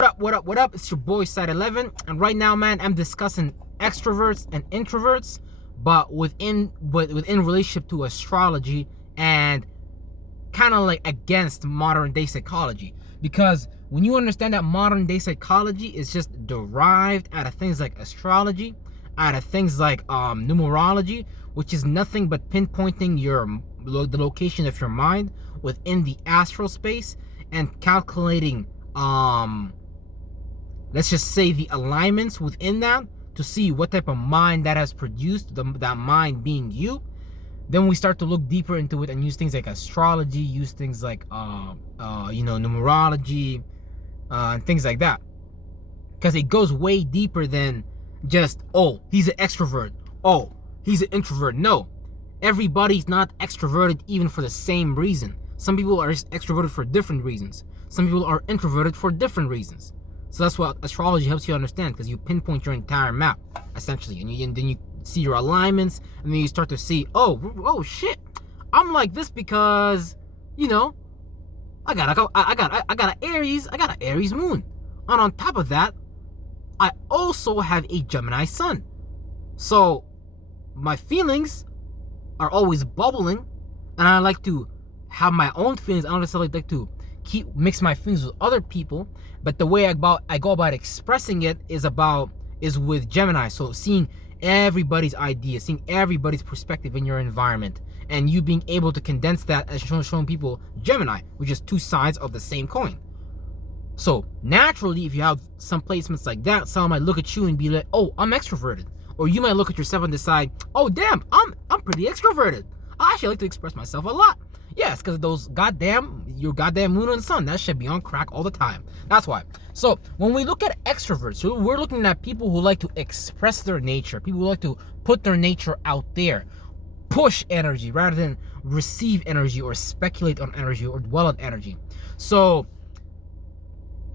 What up? It's your boy Side 11, and right now, man, I'm discussing extroverts and introverts, but within relationship to astrology and kind of like against modern day psychology. Because when you understand that modern day psychology is just derived out of things like astrology, out of things like numerology, which is nothing but pinpointing the location of your mind within the astral space and calculating let's just say the alignments within that to see what type of mind that has produced, that mind being you. Then we start to look deeper into it and use things like astrology, use things like numerology, and things like that, because it goes way deeper than just, oh, he's an extrovert, oh, he's an introvert. No, everybody's not extroverted even for the same reason. Some people are extroverted for different reasons. Some people are introverted for different reasons. So that's what astrology helps you understand, because you pinpoint your entire map, essentially, and then you see your alignments, and then you start to see, oh shit, I'm like this because, I got an Aries moon, and on top of that, I also have a Gemini sun. So my feelings are always bubbling, and I like to have my own feelings. I don't necessarily like to mix my feelings with other people, but the way I go about expressing it is with Gemini. So seeing everybody's ideas, seeing everybody's perspective in your environment, and you being able to condense that as showing people Gemini, which is two sides of the same coin. So naturally, if you have some placements like that, someone might look at you and be like, oh, I'm extroverted. Or you might look at yourself and decide, oh damn, I'm pretty extroverted. I actually like to express myself a lot. Yes, because those your goddamn moon and sun, that should be on crack all the time. That's why. So when we look at extroverts, we're looking at people who like to express their nature, people who like to put their nature out there, push energy rather than receive energy or speculate on energy or dwell on energy. So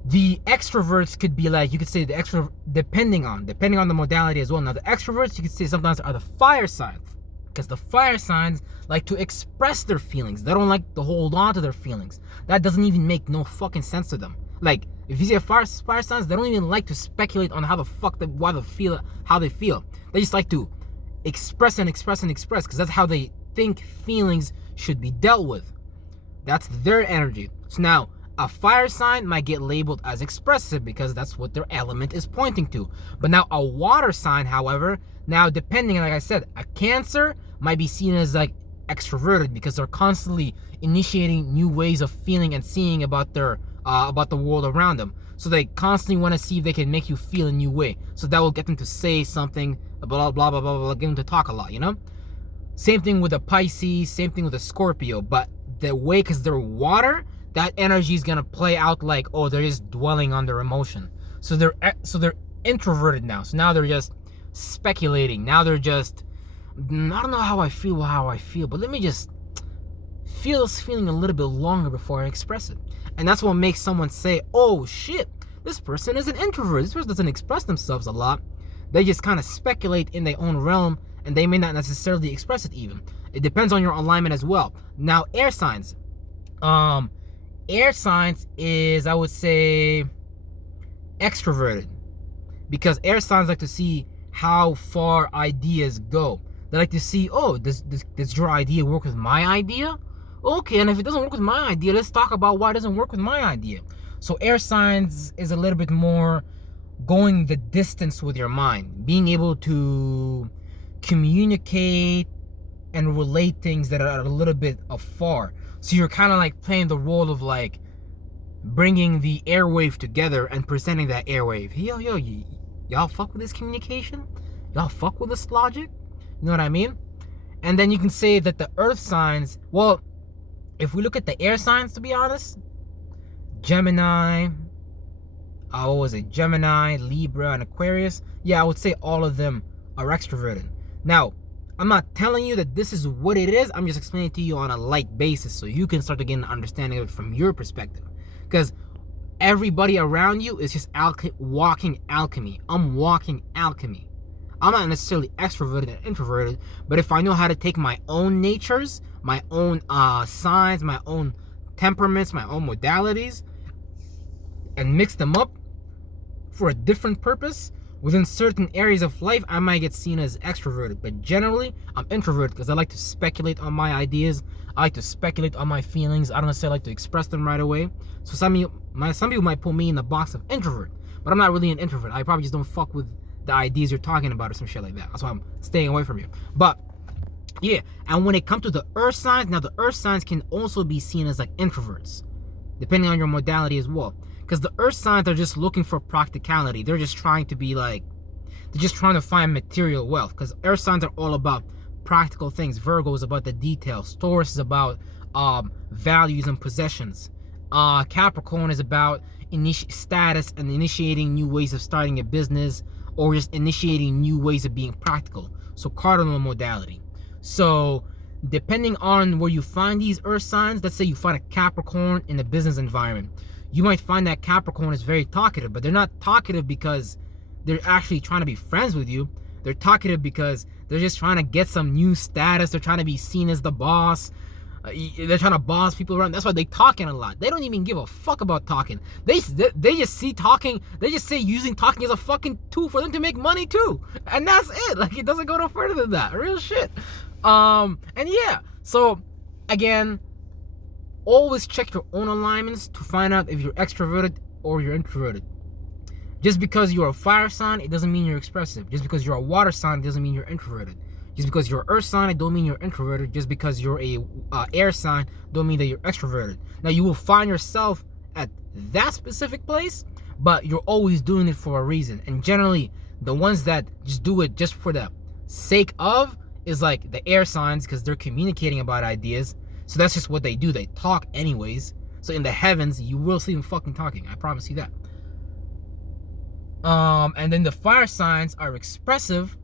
the extroverts could be like, you could say the extrovert, depending on the modality as well. Now the extroverts, you could say sometimes are the fire signs, because the fire signs like to express their feelings. They don't like to hold on to their feelings. That doesn't even make no fucking sense to them. Like, if you see a fire signs, they don't even like to speculate on how they feel. They just like to express, because that's how they think feelings should be dealt with. That's their energy. So now, a fire sign might get labeled as expressive because that's what their element is pointing to. But now a water sign, however, now depending, like I said, a Cancer might be seen as like extroverted because they're constantly initiating new ways of feeling and seeing about the world around them. So they constantly want to see if they can make you feel a new way. So that will get them to say something, blah, blah, blah, blah, blah, get them to talk a lot, Same thing with a Pisces, same thing with a Scorpio. But the way, because they're water, that energy is gonna play out like, oh, they're just dwelling on their emotion. So they're introverted now. So now they're just speculating. Now they're just, I don't know how I feel, but let me just feel this feeling a little bit longer before I express it. And that's what makes someone say, oh shit, this person is an introvert. This person doesn't express themselves a lot. They just kind of speculate in their own realm, and they may not necessarily express it even. It depends on your alignment as well. Now, air signs. Air signs is, I would say, extroverted, because air signs like to see how far ideas go. They like to see, oh, does your idea work with my idea? Okay, and if it doesn't work with my idea, let's talk about why it doesn't work with my idea. So air signs is a little bit more going the distance with your mind, being able to communicate and relate things that are a little bit afar. So you're kind of like playing the role of like bringing the airwave together and presenting that airwave. Y'all fuck with this communication? Y'all fuck with this logic? You know what I mean? And then you can say that the earth signs, well, if we look at the air signs, to be honest, Gemini, Gemini, Libra, and Aquarius, yeah, I would say all of them are extroverted. Now, I'm not telling you that this is what it is. I'm just explaining to you on a light basis so you can start to get an understanding of it from your perspective. Because everybody around you is just walking alchemy. I'm walking alchemy. I'm not necessarily extroverted and introverted, but if I know how to take my own natures, my own signs, my own temperaments, my own modalities, and mix them up for a different purpose, within certain areas of life, I might get seen as extroverted. But generally, I'm introverted because I like to speculate on my ideas. I like to speculate on my feelings. I don't necessarily like to express them right away. So some people might put me in the box of introvert, but I'm not really an introvert. I probably just don't fuck with the ideas you're talking about or some shit like that. That's why I'm staying away from you. But yeah, and when it comes to the earth signs, now the earth signs can also be seen as like introverts, depending on your modality as well. Because the earth signs are just looking for practicality. They're just trying to be like, they're just trying to find material wealth. Because earth signs are all about practical things. Virgo is about the details. Taurus is about values and possessions. Capricorn is about status and initiating new ways of starting a business, or just initiating new ways of being practical. So cardinal modality. So depending on where you find these earth signs, let's say you find a Capricorn in a business environment, you might find that Capricorn is very talkative, but they're not talkative because they're actually trying to be friends with you. They're talkative because they're just trying to get some new status. They're trying to be seen as the boss. They're trying to boss people around. That's why they talking a lot. They don't even give a fuck about talking. They just see talking. They just say using talking as a fucking tool for them to make money too. And that's it. Like, it doesn't go no further than that. Real shit. And yeah. So again, always check your own alignments to find out if you're extroverted or you're introverted. Just because you're a fire sign, it doesn't mean you're expressive. Just because you're a water sign, it doesn't mean you're introverted. Just because you're an earth sign, it don't mean you're introverted. Just because you're a air sign, don't mean that you're extroverted. Now, you will find yourself at that specific place, but you're always doing it for a reason. And generally, the ones that just do it just for the sake of is like the air signs, because they're communicating about ideas. So that's just what they do. They talk anyways. So in the heavens, you will see them fucking talking. I promise you that. And then the fire signs are expressive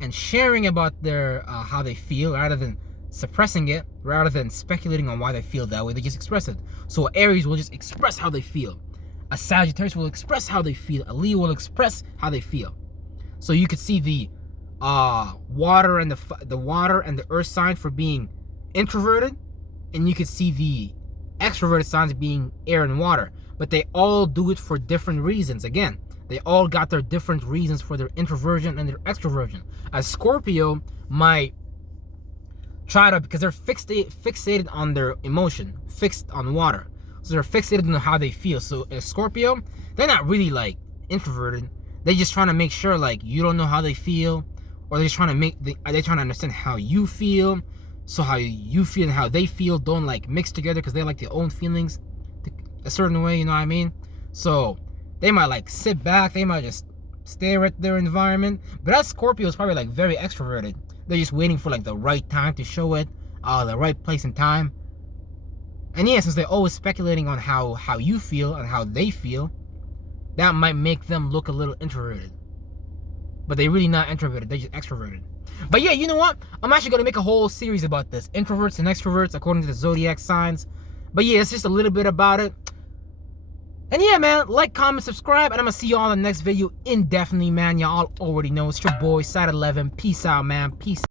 and sharing about their how they feel, rather than suppressing it, rather than speculating on why they feel that way. They just express it. So Aries will just express how they feel. A Sagittarius will express how they feel. A Leo will express how they feel. So you could see the water and the earth sign for being introverted, and you could see the extroverted signs being air and water. But they all do it for different reasons. Again, they all got their different reasons for their introversion and their extroversion. A Scorpio might try to, because they're fixated on their emotion, fixed on water. So they're fixated on how they feel. So a Scorpio, they're not really like introverted. They're just trying to make sure like you don't know how they feel, or they're trying to understand how you feel. So how you feel and how they feel don't like mix together, because they like their own feelings a certain way, you know what I mean? So they might like sit back, they might just stare at their environment. But that Scorpio is probably like very extroverted. They're just waiting for like the right time to show it, the right place and time. And yeah, since they're always speculating on how you feel and how they feel, that might make them look a little introverted. But they're really not introverted, they're just extroverted. But yeah, you know what? I'm actually going to make a whole series about this. Introverts and extroverts according to the zodiac signs. But yeah, it's just a little bit about it. And yeah, man, like, comment, subscribe, and I'm going to see y'all in the next video indefinitely, man. Y'all already know it's your boy, Side 11. Peace out, man. Peace.